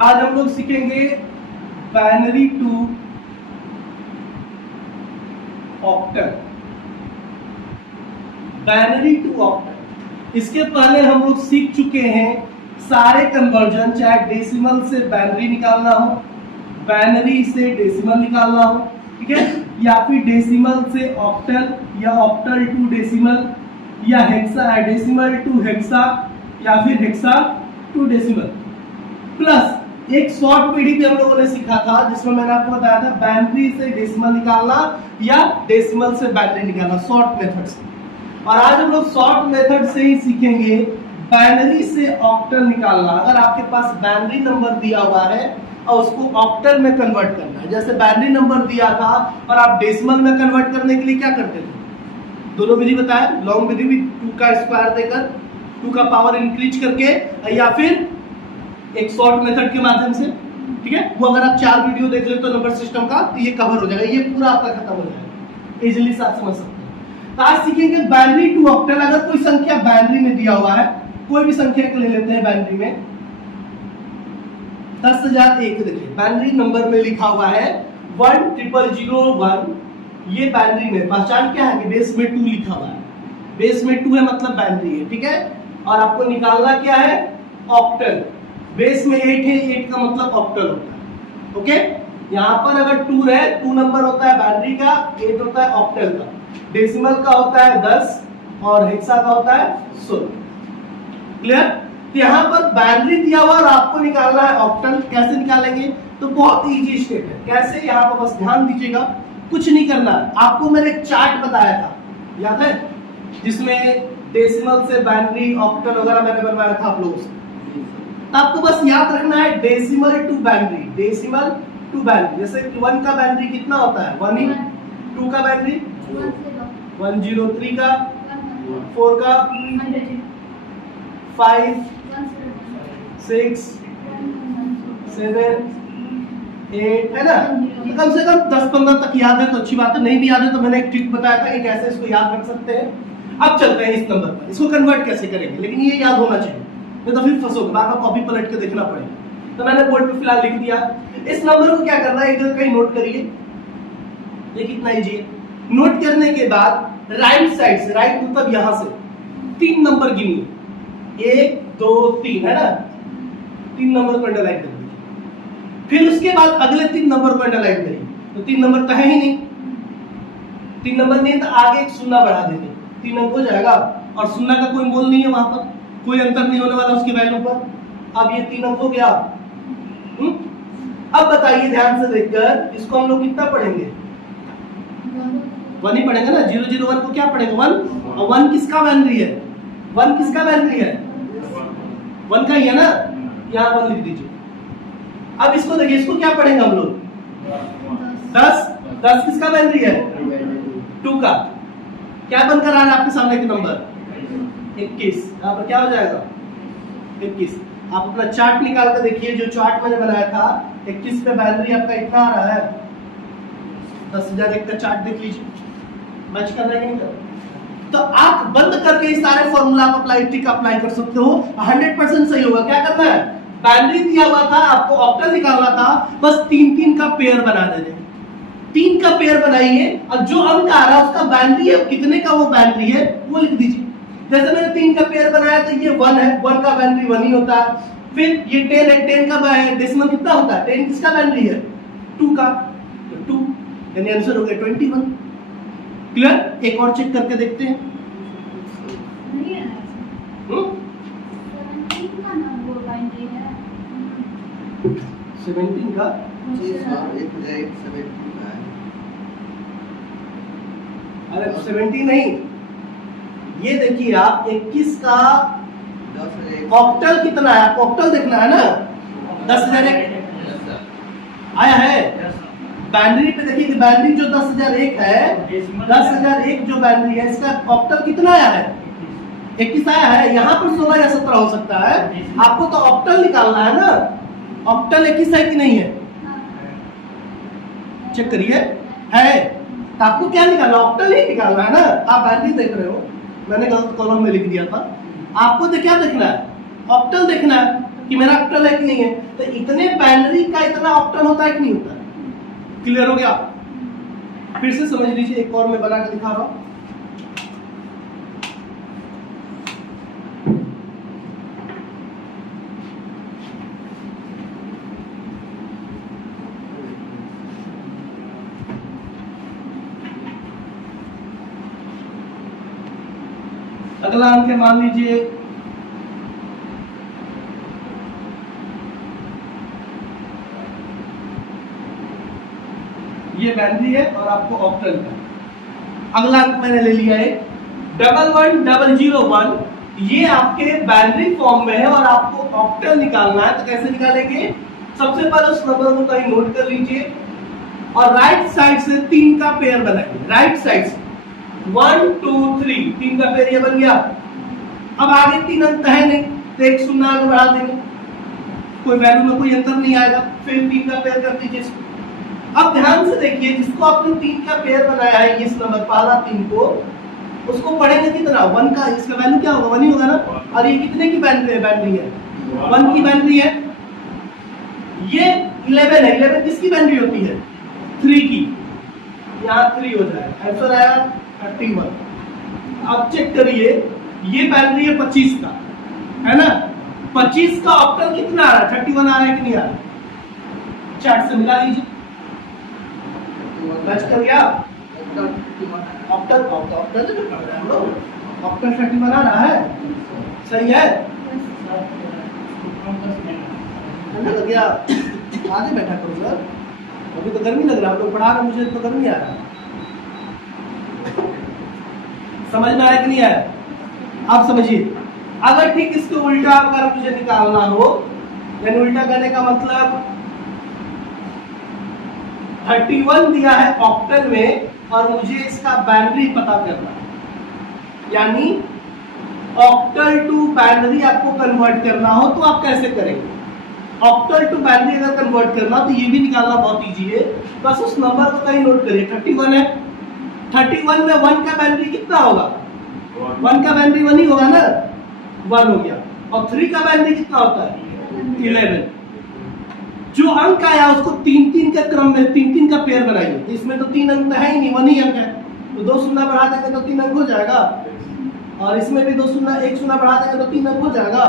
आज हम लोग सीखेंगे binary to octal. Binary to octal, इसके पहले हम लोग सीख चुके हैं सारे कन्वर्जन, चाहे डेसिमल से बाइनरी निकालना हो, बाइनरी से डेसिमल निकालना हो, ठीक है, या फिर डेसिमल से ऑक्टल या ऑक्टल टू डेसिमल या हेक्सा डेसिमल टू हेक्सा या फिर हेक्सा टू डेसिमल। प्लस एक शॉर्ट पीढ़ी भी हम लोगों ने सीखा था जिसमें मैंने आपको बताया था बाइनरी से डेसिमल निकालना या डेसिमल से बाइनरी निकालना, शॉर्ट मेथड से। और आज हम लोग शॉर्ट मेथड से ही सीखेंगे बाइनरी से ऑक्टल निकालना। अगर आपके पास बाइनरी नंबर दिया हुआ है और उसको ऑक्टल में कन्वर्ट करना है, जैसे बाइनरी नंबर दिया था और आप डेसिमल में कन्वर्ट करने के लिए क्या करते थे, दोनों विधि बताया, लॉन्ग विधि भी 2 का स्क्वायर देकर 2 का पावर इंक्रीज करके, या फिर एक शॉर्ट मेथड के माध्यम से, ठीक है। वो अगर आप 4 वीडियो देख ले तो नंबर सिस्टम का, तो ये कवर हो जाएगा, ये पूरा आपका खत्म हो जाएगा, इजीली से आप समझ सकते हैं। तो आज सीखेंगे बाइनरी टू ऑक्टल। अगर कोई संख्या बाइनरी में दिया हुआ है, कोई भी संख्या को ले लेते हैं बाइनरी में, 10,001 देखिए बाइनरी नंबर में लिखा हुआ है 10001। ये बाइनरी में पहचान क्या है कि बेस में 2 लिखा हुआ है, बेस में 2 है मतलब बाइनरी है, ठीक है। और आपको निकालना क्या है, ऑक्टल। बेस में 8 है, 8 का मतलब ऑक्टल होता है, ओके। यहाँ पर अगर 2 है, 2 नंबर होता है बाइनरी का, 8 होता है ऑक्टल का, डेसिमल का होता है 10 और हेक्सा का होता है 16। क्लियर। तो यहाँ पर बाइनरी दिया हुआ और आपको निकालना है ऑक्टल। कैसे निकालेंगे, तो बहुत इजी स्टेप है। कैसे, यहाँ पर बस ध्यान दीजिएगा, कुछ नहीं करना है। आपको मैंने एक चार्ट बताया था, याद है, जिसमें डेसिमल से बाइनरी ऑक्टल वगैरह मैंने बनवाया था आप लोगों से। तो आपको बस याद रखना है decimal to binary, decimal to binary. जैसे 1 का बाइनरी कितना होता है, 1 ही। 2 का बाइनरी 103 का, 4 का 5 6 7 8, है ना। तो कम से कम 10-15 तक याद है तो अच्छी बात है, नहीं भी याद है तो मैंने एक ट्रिक बताया था कि कैसे इसको याद रख सकते हैं। अब चलते हैं इस नंबर पर, इसको कन्वर्ट कैसे करेंगे, लेकिन ये याद होना चाहिए, नहीं तो फिर फंसोगे, बार बार कॉपी पलट के देखना पड़ेगा। तो मैंने बोर्ड पे फिलहाल लिख दिया। इस नंबर को क्या करना है, इधर कहीं नोट करिए, ये कितना इजी है। नोट करने के बाद राइट साइड से, राइट मतलब यहां से 3 नंबर गिनिए, 1 2 3, है ना। 3 नंबर को अंडरलाइन कर दीजिए। फिर उसके बाद अगले 3 नंबर को अंडरलाइन करिए। तो 3 नंबर तो है ही नहीं, 3 नंबर नहीं तो आगे एक शून्य बढ़ा देंगे, 3 अंक हो जाएगा। और शून्य का कोई मोल नहीं है, वहां पर कोई अंतर नहीं होने वाला उसकी वैल्यू पर। अब ये 3 अंक हो गया। अब बताइए ध्यान से देखकर, इसको हम लोग कितना पढ़ेंगे, 1 ही पढ़ेंगे ना। 001 को क्या पढ़ेंगे, 1। और 1 किसका बाइनरी है, 1 किसका बाइनरी है, 1 का ही है ना, यहाँ 1 लिख दीजिए। अब इसको देखिए, इसको क्या पढ़ेंगे हम लोग, 10 किसका बाइनरी है, 2 का। क्या बनकर आ रहा है आपके सामने के नंबर, 21। यहाँ पर क्या हो जाएगा, 21। आप अपना चार्ट निकाल कर देखिए, जो चार्ट मैंने बनाया था 21 पे बाइनरी आपका इतना आ रहा है। 10,001 का चार्ट देख लीजिए, मैच कर रहा है कि नहीं। तो आंख बंद करके इस सारे फॉर्मूला आप अप्लाई, ट्रिक अप्लाई कर सकते हो, 100% सही होगा। क्या करना है, बाइनरी दिया हुआ था, आपको ऑक्टल निकालना था, बस 3-3 का पेयर बना देने, 3 का पेयर बनाइए और जो अंक आ रहा है उसका बाइनरी है, कितने का वो बाइनरी है वो लिख दीजिए। जैसे मैंने 3 का पेयर बनाया तो ये 1 है, 1 का बाइनरी 1 ही होता है। फिर ये 10 है, 10 का डेसिमल कितना होता है, 10 किसका बाइनरी है, 2 का, तो 2 यानी आंसर हो गया 21। क्लियर। एक और चेक करके देखते हैं, 17 का अरे 17 नहीं, ये देखिए आप 21 का ऑक्टल कितना है, आपको ऑक्टल देखना है ना। 10,001 आया है। बाइनरी पे देखिए, बाइनरी जो 10,001 है, 10,001 जो बाइनरी है, इसका ऑक्टल कितना आया है, 21 आया है। यहाँ पर 16 या 17 हो सकता है, आपको तो ऑक्टल निकालना है ना। ऑक्टल 21 है कि नहीं है, चेक करिए, है। तो आपको क्या निकालना, ऑक्टल ही निकालना है ना। आप बाइनरी देख रहे हो, मैंने गलत कॉलम में लिख दिया था, आपको तो क्या देखना है, ऑक्टल देखना है। कि मेरा ऑक्टल है कि नहीं है। तो इतने बाइनरी का इतना ऑक्टल होता है कि नहीं होता है? क्लियर हो गया? फिर से समझ लीजिए, एक और मैं बना के दिखा रहा हूं। अगला अंक है, मान लीजिए ये बाइनरी है और आपको ऑक्टल है। अगला अंक मैंने ले लिया है 11001, ये आपके बाइनरी फॉर्म में है और आपको ऑक्टल निकालना है। तो कैसे निकालेंगे? सबसे पहले उस नंबर को कहीं नोट कर लीजिए और राइट साइड से 3 का पेयर बनाइए। राइट साइड से 1 2 3 3 का पेयर ये बन गया। अब आगे 3 अंक है नहीं तो एक शून्य आगे बढ़ा देंगे, कोई वैल्यू में कोई अंतर नहीं आएगा। फिर 3 का पेयर कर दीजिए इसको। अब ध्यान से देखिए, जिसको आपने 3 का पेयर बनाया है, इस नंबर पहला 3 को, उसको पढ़ेंगे कितना? 1 का, इसका वैल्यू क्या होगा? 1 ही होगा ना। और ये कितने की बाइनरी है? 1 की बाइनरी है। ये 11 है। 11 किसकी बाइनरी होती है? 3 की। यहाँ 3 हो जाएगा, आंसर आया 31। अब चेक करिए, ये बाइनरी है 25 का, है ना। 25 का ऑक्टल कितना आ रहा है? 31 आ रहा है कि नहीं आ रहा? चार्ट से मिला लीजिए। मैच कर गया? ऑक्टल ऑक्टल 31 आ रहा है, सही है? लग गया? आगे बैठा करो सर, अभी तो गर्मी लग रहा है, आप लोग पढ़ा रहे, मुझे तो गर्मी आ रहा है। समझ में आया कि नहीं आया? आप समझिए। अगर ठीक इसको उल्टा अगर मुझे निकालना हो, यानी उल्टा करने का मतलब 31 दिया है ऑक्टल में और मुझे इसका बाइनरी पता करना है, यानी ऑक्टल टू बाइनरी आपको कन्वर्ट करना हो तो आप कैसे करेंगे? ऑक्टल टू बाइनरी अगर कन्वर्ट करना तो ये भी निकालना बहुत इजी है। बस उस नंबर को कहीं नोट करिए। 31 है, 31 में 1 का बाइनरी कितना होगा? 1 का बाइनरी 1 ही होगा ना, 1 हो गया। और 3 का बाइनरी कितना होता है? 11। जो अंक आया उसको 3-3 के क्रम में 3-3 का पेयर बनाइए। इसमें तो 3 अंक है ही नहीं, 1 ही अंक है, तो 2 शून्य बढ़ा देंगे तो 3 अंक हो जाएगा। और इसमें भी 2 शून्य 1 शून्य बढ़ा देंगे तो 3 अंक हो जाएगा।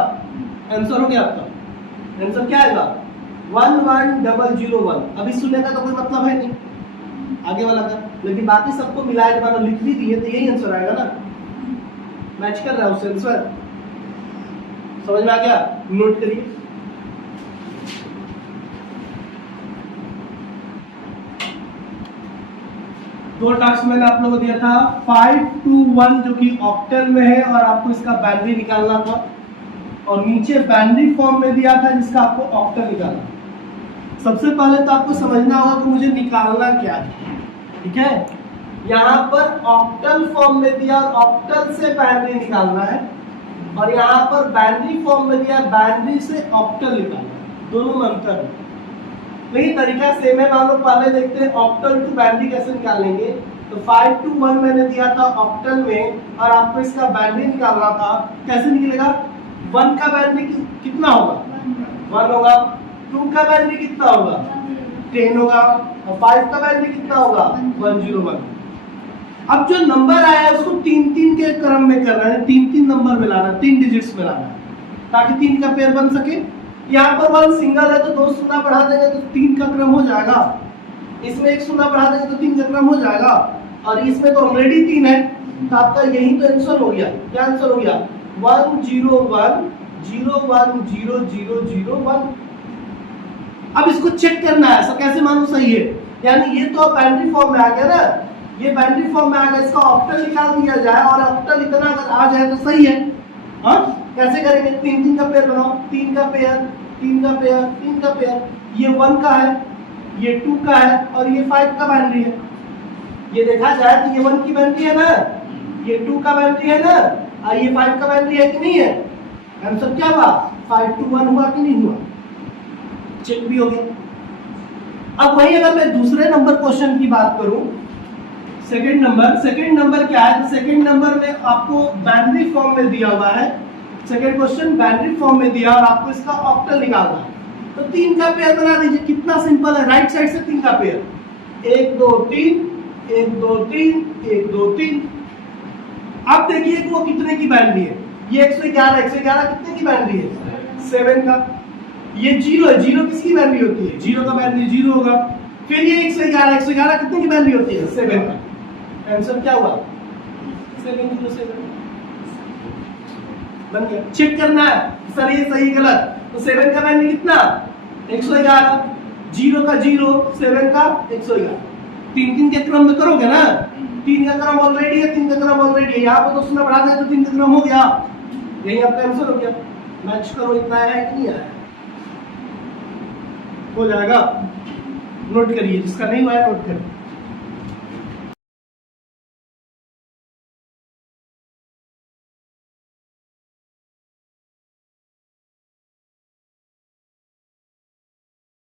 आंसर हो गया आपका। आंसर क्या आएगा? 11001। अभी शून्य का तो कोई मतलब है नहीं आगे वाला का, लेकिन बाकी सबको मिलाए के बाद लिख भी दिए तो यही आंसर आएगा ना। मैच कर रहा है उससे आंसर। समझ में आ गया? नोट करिए। दो टास्क मैंने आप लोगों को दिया था, 5 to 1 जो कि ऑक्टल में है और आपको इसका बाइनरी निकालना था, और नीचे बाइनरी फॉर्म में दिया था जिसका आपको ऑक्टल निकालना। सबसे पहले तो आपको समझना होगा कि मुझे निकालना क्या है, ठीक है। यहाँ पर ऑक्टल फॉर्म में दिया, ऑक्टल से बाइनरी निकालना है, और यहाँ पर बाइनरी फॉर्म में दिया, बाइनरी से ऑक्टल निकालना है। दोनों में अंतर है, लेकिन तरीका सेम है। मान लो पहले देखते हैं ऑक्टल टू बाइनरी कैसे निकालेंगे। तो 5 to 1 मैंने दिया था ऑक्टल में और आपको इसका बाइनरी निकालना था। कैसे निकलेगा? 1 का बाइनरी कितना होगा? 1 होगा। 2 का बाइनरी कितना होगा? 10 होगा। और 5 का बाइनरी कितना होगा? 101। अब जो नंबर आया है उसको 3-3 के क्रम में करना है, 3-3 नंबर मिलाना, 3 डिजिट्स मिलाना है, ताकि 3 का पेयर बन सके। यहाँ पर 1 सिंगल है तो 2 शून्य बढ़ा देंगे तो 3 का क्रम हो जाएगा। इसमें 1 शून्य बढ़ा देंगे तो 3 का क्रम हो जाएगा। और इसमें तो ऑलरेडी 3 है, तो आपका यही तो आंसर हो गया। क्या आंसर हो गया? 101010001। अब इसको चेक करना है, सब कैसे मालूम सही है? यानी ये तो बाइनरी फॉर्म में आ गया ना, ये बाइनरी फॉर्म में आ गया, इसका ऑक्टल निकाल दिया जाए और ऑक्टल इतना अगर आ जाए तो सही है। हाँ, कैसे करेंगे? 3-3 का पेयर बनाओ, 3 का पेयर, 3 का पेयर, 3 का पेयर। ये 1 का है, ये 2 का है और ये 5 का बाइनरी है। ये देखा जाए तो ये 1 की बाइनरी है ना, ये 2 का बाइनरी है ना, और ये 5 का बाइनरी है कि नहीं है? आंसर क्या हुआ? 5 to 1 हुआ कि नहीं हुआ? चेक भी हो गया। अब वही अगर मैं दूसरे नंबर क्वेश्चन की बात करूं, सेकंड नंबर क्या है? तो सेकंड नंबर में आपको बाइनरी फॉर्म में दिया हुआ है सेकेंड क्वेश्चन बाइनरी फॉर्म में दिया और आपको इसका ऑक्टल निकालना है, तो 3 का पेयर बना दीजिए। कितना सिंपल है, राइट साइड से 3 का पेयर, 1 2 3 1 2 3 1 2 3। अब देखिए कि वो कितने की बाइनरी है। ये 111 कितने की बाइनरी है, 7 का। ये 0 है, 0 किसकी बाइनरी होती है, 0 का बाइनरी 0 होगा। फिर ये 111 कितने की बाइनरी होती है, 7 का। आंसर क्या हुआ, 707 बन गया। चेक करना है सर ये सही गलत, तो 7 का बाइनरी कितना, 111, 0 का 0, 7 का 111। 3 के क्रम में करोगे ना, 3 का क्रम ऑलरेडी है, 3 का क्रम ऑलरेडी है, यहाँ पर तो उसने बढ़ा दिया तो 3 का क्रम हो गया, यही आपका आंसर हो गया। मैच करो, इतना आया कि नहीं आया, हो जाएगा। नोट करिए, जिसका नहीं हुआ है नोट करिए।